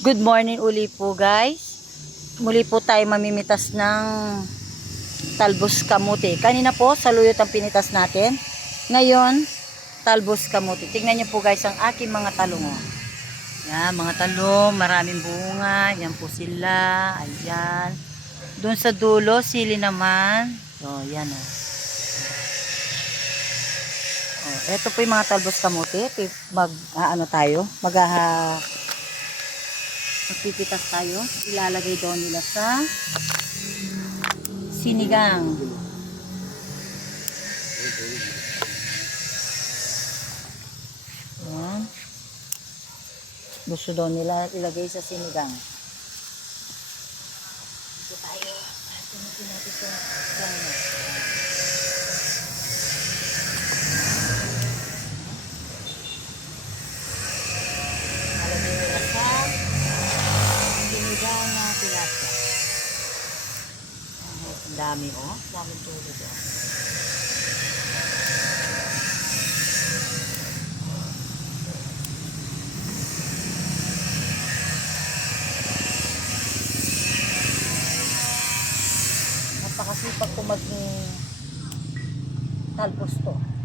Good morning uli po guys. Muli po tayo mamimitas ng talbos kamuti. Kanina po saluyot ang pinitas natin. Ngayon, talbos kamuti. Tingnan niyo po guys ang aking mga talong. Oh. Yan, mga talong, maraming bunga. Yan po sila. Ayan. Doon sa dulo, sili naman. So, yan oh. Oh, ito po yung mga talbos kamuti. Magpipitas tayo. Ilalagay daw nila sa sinigang. Ayan. Gusto daw nila ilagay sa sinigang. Ito tayo. Ito natin sa sinigang. Na tilapia. Ang dami oh. Daming tulog oh. Napakasipag ko mag talbos to.